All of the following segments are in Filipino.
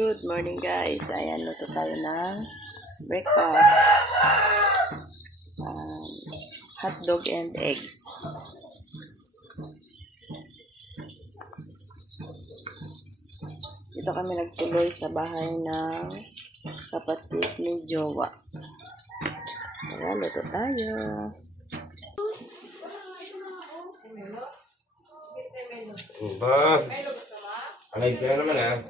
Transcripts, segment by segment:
Good morning guys. Ayan, luto tayo ng breakfast. Hotdog and egg. Dito kami nagtuloy sa bahay ng kapatid ni Jowa. Ayan, luto tayo. Ba? Alay ka naman ah.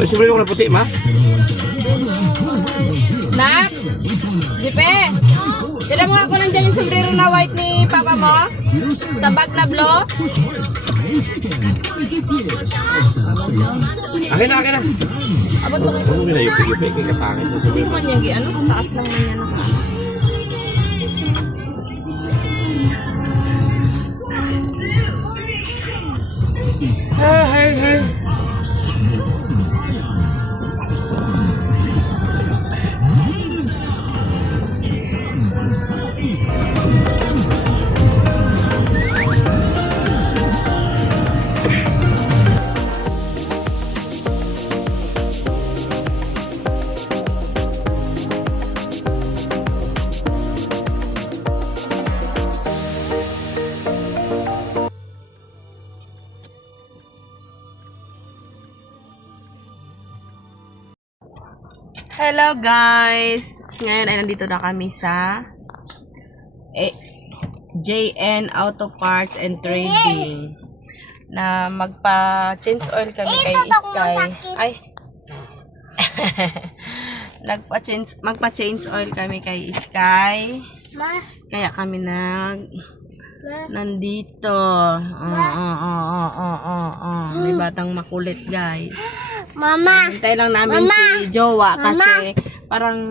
Ay, sombrero ko na puti, ma? Nak! Jipe! Dala mo ako nandiyan yung sombrero na white ni papa mo? Sa bag na blue? Akin na, akin na. Abot mo kayo. Ano na yung pigipig kay kapangit mo Hindi naman yung ano, sa taas lang man yan ang ano. Hey, hey. Hello guys! Ngayon ay nandito na kami sa JN Auto Parts and Trading na magpa-change oil kami kay Sky. Ay! magpa-change oil kami kay Sky. Kaya kami nandito. May batang makulit guys. Mama! Hintay lang namin si Jowa kasi parang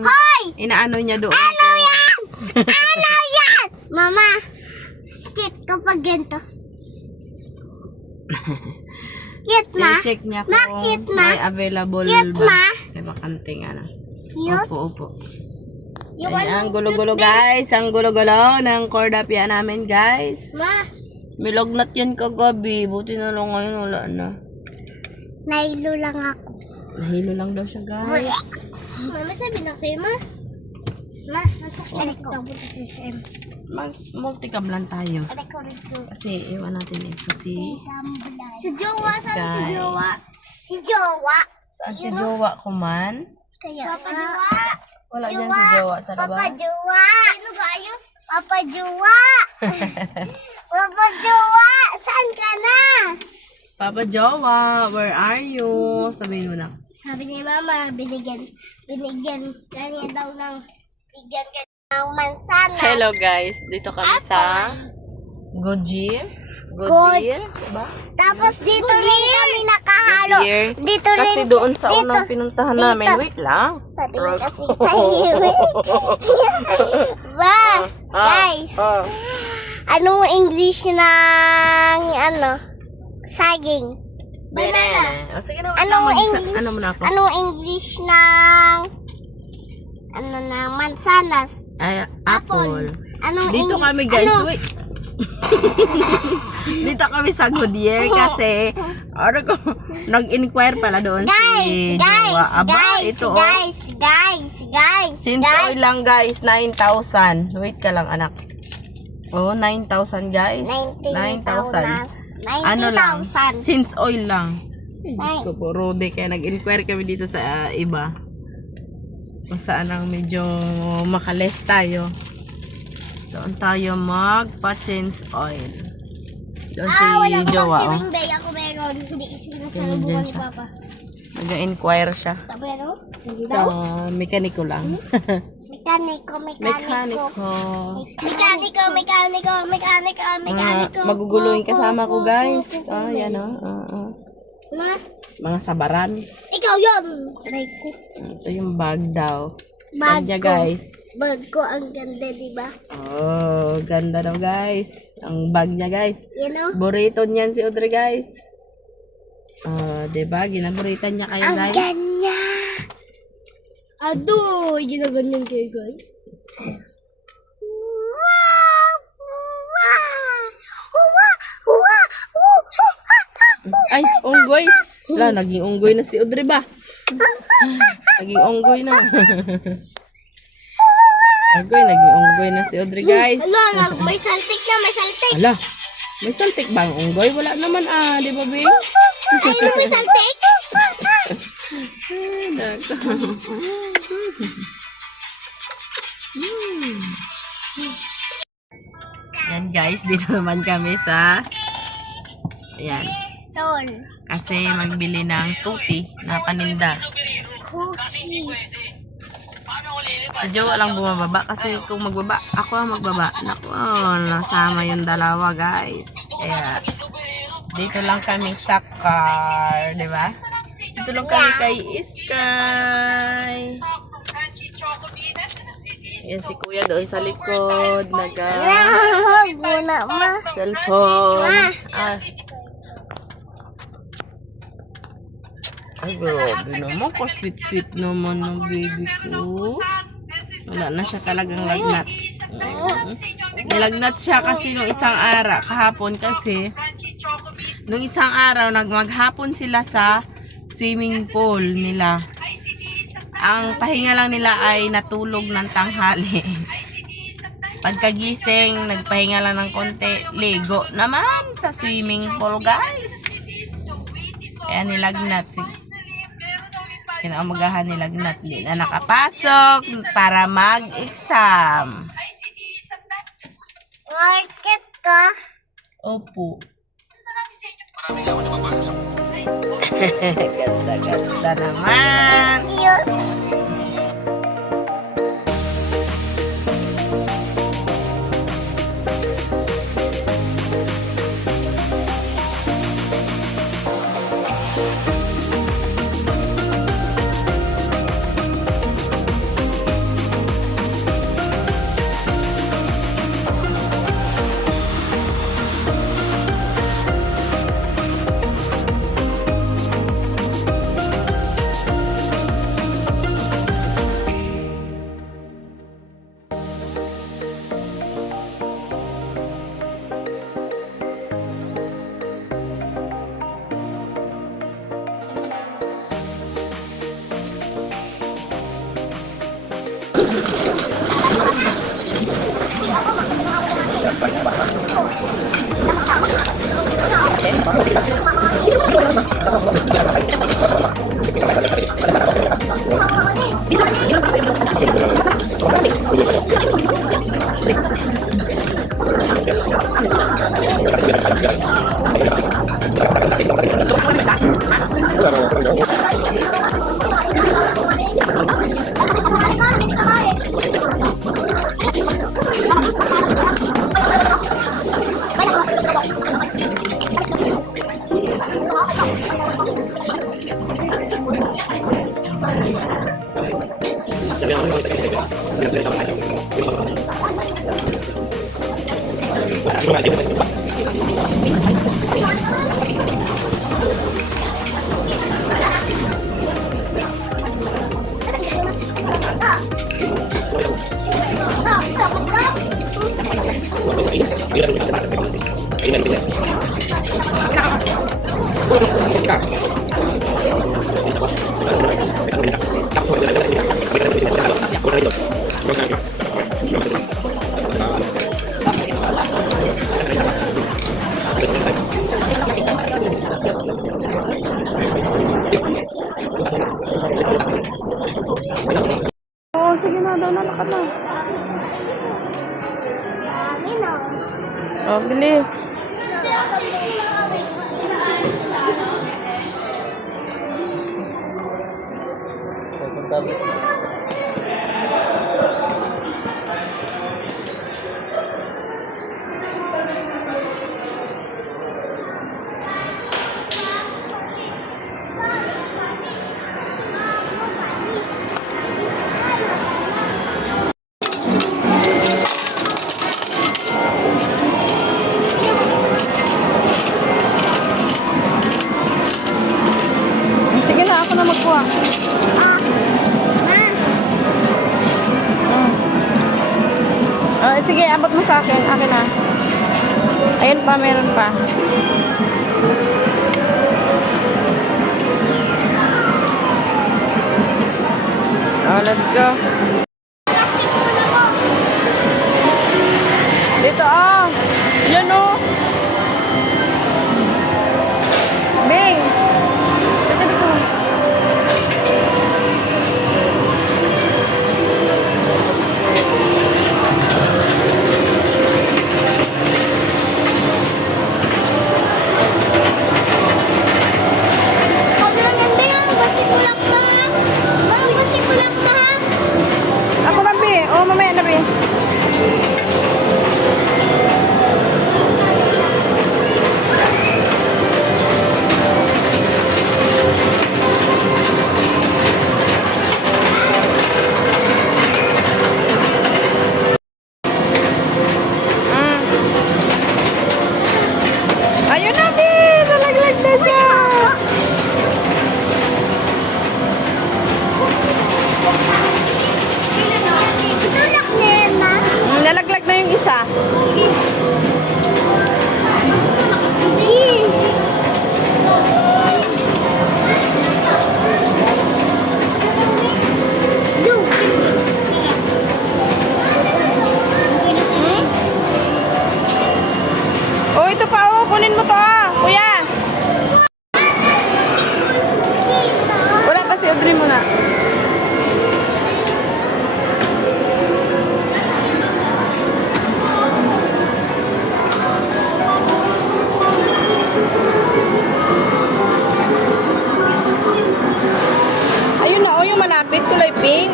inaano niya doon. Ano yan? Ano yan? Mama! Cute kapag ganito. Cute ma? Check niya Ma, kung cute ma? may available Cute ba. ma? May bakanting ano. Cute? Opo. Yung Ayan, ang gulo-gulo guys. Ang gulo-gulo ng cordapia namin guys. Ma! Milognat yan kagabi. Buti na lang ngayon wala na. Nailo lang ako. Nahilo lang daw siya, guys. Mama, sabi na sa'yo, ma. Ma, masakit ko. Mag-multicam lang tayo. Aray ko rito. Kasi iwan natin ito si... Si Jowa, saan si Sky. Jowa? Si Jowa. Saan si Jowa ko man? Kaya Papa Jowa. Wala dyan si Jowa sa Papa labas. Jowa. Ano ba ayos? Papa Jowa. Papa Jowa, saan ka na? Papa Jowa, where are you? Sabihin mo na. Sabi ni Mama, binigyan kanya daw ng bigyan ka ng mansanas. Hello guys, dito kami sa Goodyear. Goodyear ba? Tapos dito rin kami nakahalo. Goodyear. Dito Kasi rin. doon sa dito. unang pinuntahan namin. Wait lang. Sabi niya kasi tahimik. Ba, guys. Anong English ng saging? Banana. O, sige na, wait Anong lang. English? Ano muna ako? Anong English ng mansanas? Ay, apple. Anong Dito English? kami guys, wait. Dito kami sa Goodyear kasi nag-inquire pala doon si Jowa. Aba, ito guys. Since oil lang guys, 9,000. Wait ka lang anak. Oh, 9,000 guys. 9,000. Ano lang? Since oil lang. Ay, Diyos ko po, Rode. Kaya nag-inquire kami dito sa iba. Kung saan ang medyo makales tayo. Doon tayo magpa-change oil. Doon si Jowa, oh. Ako meron. Hindi Ganyan isinasalubungan ni siya. Papa. Nag-inquire siya. Pero, hindi Sa daw. mekaniko lang. Mekaniko. Maguguluhin kasama ko guys. Ah, yan o. Ma, Mga sabaran. ikaw yun. Aray ko. Ito yung bag daw. Bag Bag niya ko. guys. Bag ko ang ganda, diba? Oh, ganda daw guys. Ang bag niya guys. You know? Burrito niyan si Audrey guys. Oh, diba? Ginaburitan niya kayo Ang guys. ganda. Ado, ginaganyan kayo guys. Ay, unggoy. Wala, naging unggoy na si Audrey ba? Naging unggoy na. Naging unggoy na si Audrey guys. Ala, may saltik na, may saltik. Ala, may saltik ba ang unggoy? Wala naman di ba, Bing? Ay, ano may saltik? Yan guys, dito naman kami sa ayan, Sol. kasi magbili ng tuti na paninda. Cookies. Si Jowa lang bumababa kasi kung magbaba, ako ang magbaba. Naku, nasama yung dalawa guys. Kaya dito lang kami sa car, di ba? Dito lang kami kay Sky. Yan si Kuya doon sa likod, Huwag muna, ma. cellphone. Ay, grabe naman. Ka-sweet-sweet naman ng baby ko. Wala na siya talagang lagnat. Nilagnat siya kasi nung isang araw, kahapon kasi, nung isang araw, maghapon sila sa swimming pool nila. Ang pahinga lang nila ay natulog ng tanghali. Pagkagising, nagpahinga lang ng konti, ligo naman sa swimming pool guys. Kaya nilagnat si kinaumagahan nilagnat, di na nakapasok para mag-exam. Market ka? Opo. Ganda naman. Cute. Oo, sige na daw, nalakad na. Dami na. Oh, bilis. Sige na, ako na magkuha. Sige, abot mo sa akin. Akin na. Ayun pa, meron pa. Oh, let's go. Dito, ah. Yan, oh. Bing. Dito, dito. Ako na, Bi. Oh, mamaya na, Bi. Ayun na, Bi. Nalaglag na siya. Nalaglag na yung isa. Oh, ito pa, oh. Kunin mo to, ah. Kuya. Wala pa si Audrey muna. Ayun na, oh, yung malapit, kulay pink.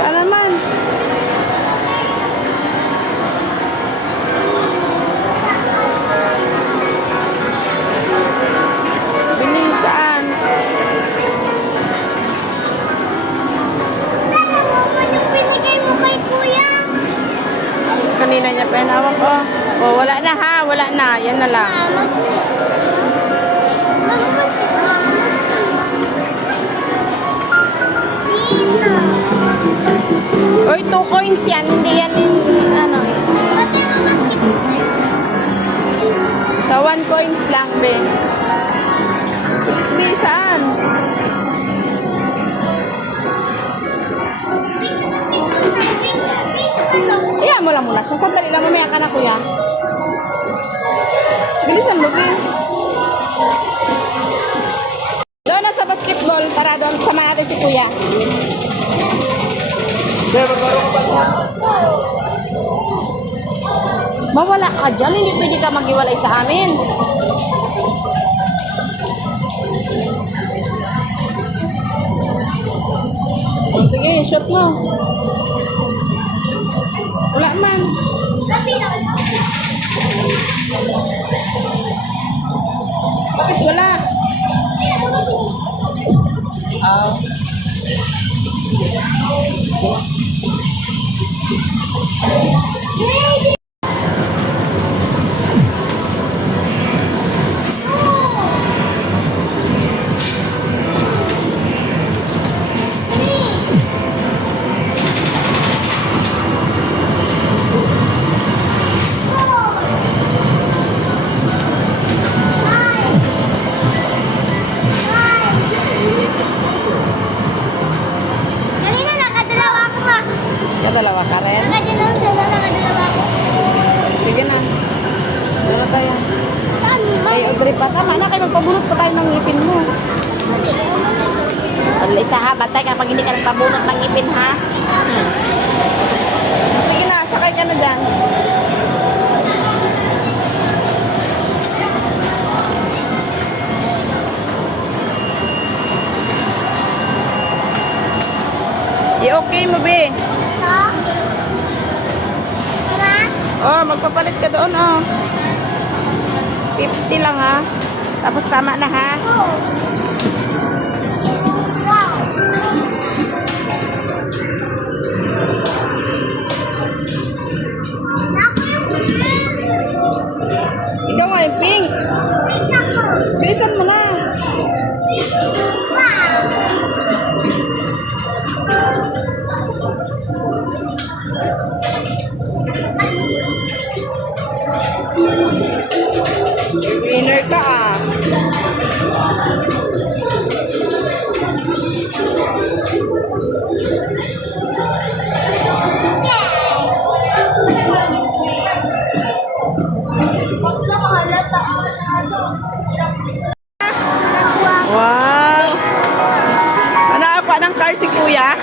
Saan naman? Bilis, saan? Kanina niya pinawak, oh. Oh, wala na ha, wala na. Yan na lang. Oy, 2 coins yan. Hindi yan ano eh. Sa 1 coins lang, be. Bilis, saan? Hayaan mo lang muna siya. Sandali lang, mamaya ka na, kuya. Bilisan mo, Bin. Doon na sa basketball. Tara doon, sama natin si kuya. Mawala ka dyan. Hindi pwede ka maghiwalay sa amin. Sige, shoot mo. Wala man. Bakit wala? Kanina nakadalawa ako ma. Dalawa ka rin? Nakadalawa ako. Sige na. Dalawa tayo. Saan? Ay, Audrey pa. Tama na kayo. Magpabunot pa tayo ng ngipin mo. Isa ha, bantay kapag hindi ka nagpabunot ng ngipin ha. Sige na, sakay ka na dyan. I-okay mo, be. Ito? Tara? Oh, magpapalit ka doon, oh. 50 lang ha. Tapos tama na ha. Go. Go. Ikaw nga yung pink. Wait ako. Bilisan mo na. Wow. Winner ka ah. Wow. Nakakuha ng car si kuya.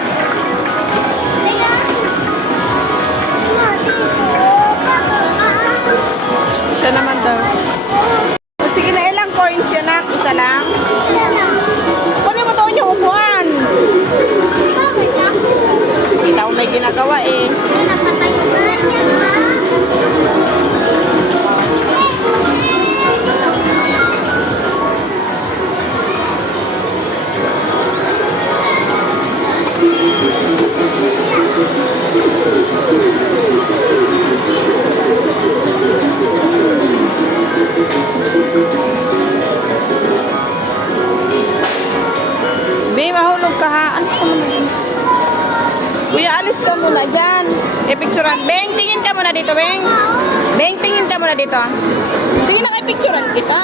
Siya naman daw. O, sige na, ilang coins yan na? Isa lang? Kunin mo doon yung upuan. Ikaw may ginagawa eh. Be, mahulog ka ha. Alis ka muna dyan. Kuya, alis ka muna dyan. I-picturean. Beng, tingin ka muna dito, Beng. Beng, tingin ka muna dito. Sige na, i-picturean kita.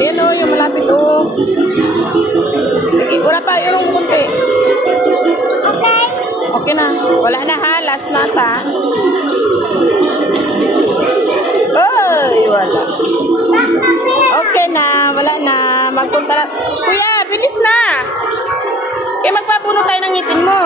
Ayan o, yung malapit o. Sige, wala pa. Yun ang kunti. Okay. Okay na. Wala na ha. Last na ta. Oy, wala. Okay na. Wala na. Magpunta na. Kuya, bilis na. Kaya magpapuno tayo ng ngipin mo.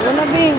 Wala, Bing.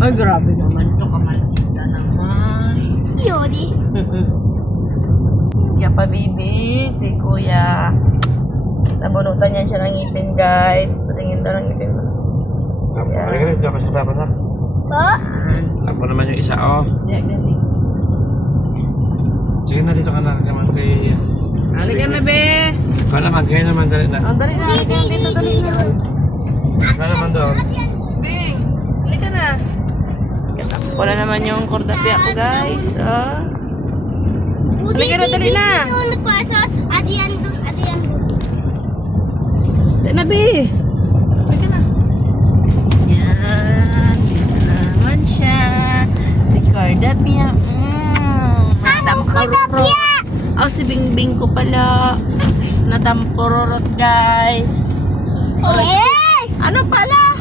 Ay, grabe naman to. Kamalita naman. Yodi. Kaya pa, baby. Si kuya. Nabunutan yan siya ng ngipin, guys. Patingin daw ng ngipin mo. Tapo, halika na. Diyan ka sa tapo na. Po? Tapo naman yung isa, oh. Yeah, ganun. Sige na, dito ka na naman kay... Halika na, be. Ikaw naman, kayo naman, dali na. Ang dali na. Halika na dito, dali na. Ikaw naman doon. Be, halika na. Katapos ko na naman yung kordapya ko, guys. Oh. Halika na, dali na. Dito, nagpasos. Adiyan doon, adiyan doon. Dali na, be. Halika na. Yan. Dito na naman siya. Si kordapya. Anong kordapya? Oh, si Bingbing ko pala. Natampururot, guys. Eh! Ano pala?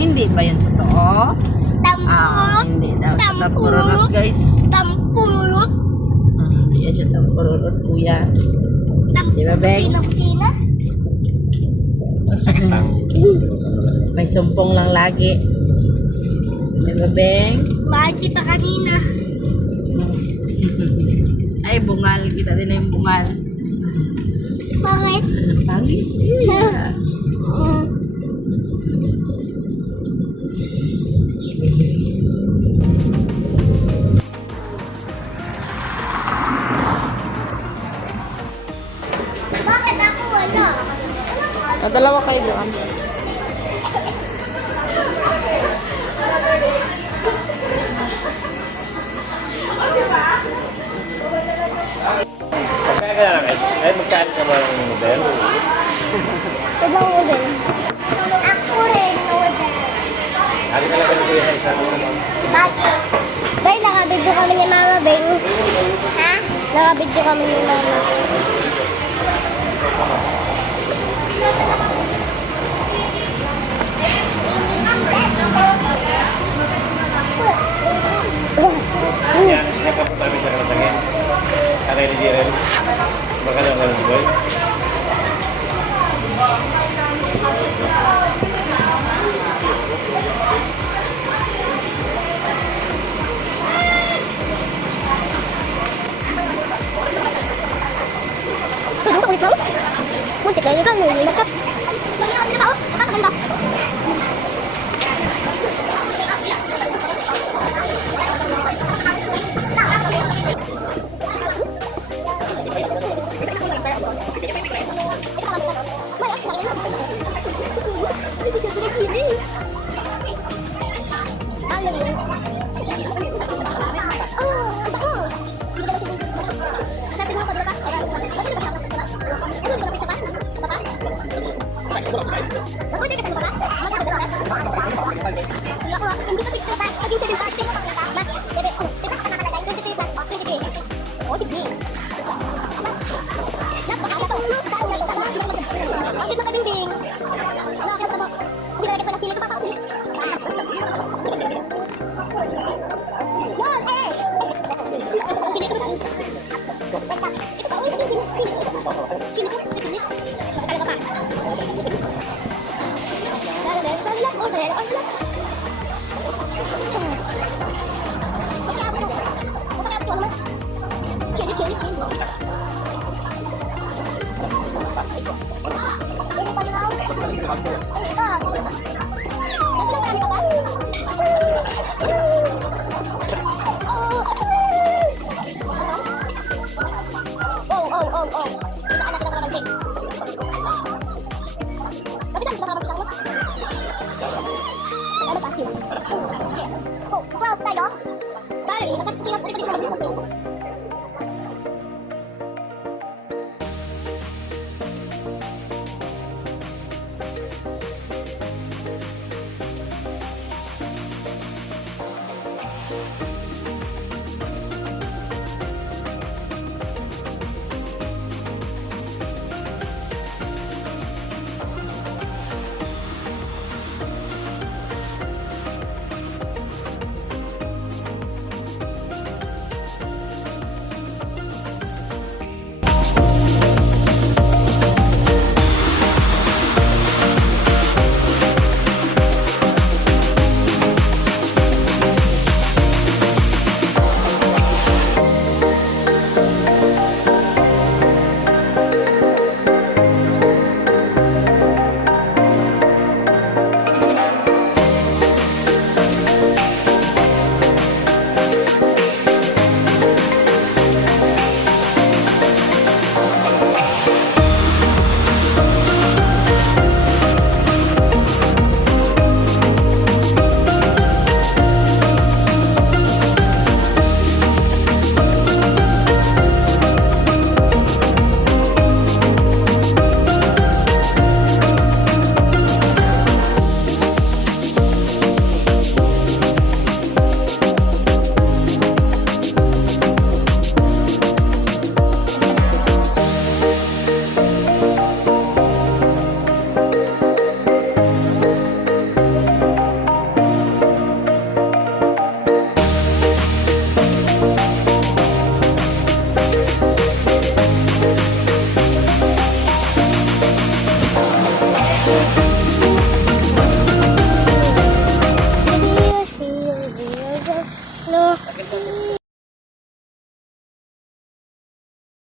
Hindi ba yun totoo? Tampurot. Hindi daw. Tampurot. Tampururot, guys. Tampurot. Hindi yan siya tampururot, kuya. Di ba, Beng? Kusina-kusina. Sakit lang. May sumpong lang lagi. Di ba, Beng? Maati pa kanina. Ay, bungal. Kita din na yung bungal. Bakit? Pangit. Yeah. Bakit ako wala? Dalawa kayo doon. Pagkain ka na lang, ay magkain ka ba ng model? Ibang noodles. Ako rin noodles. Hali ka lang ka nito yung isa naman. Bakit? Bay, nakabidyo kami ni Mama, Beng. Ha? Nakabidyo kami ni Mama. Yan, nakapunta kami sa Karasangin. Kaya ni Jiren. Magkano ka si Boy? Pwede mo ka wait lang? Muntik na yun lang, may makap. Wow, tayo? Sorry, dapat kailangan ko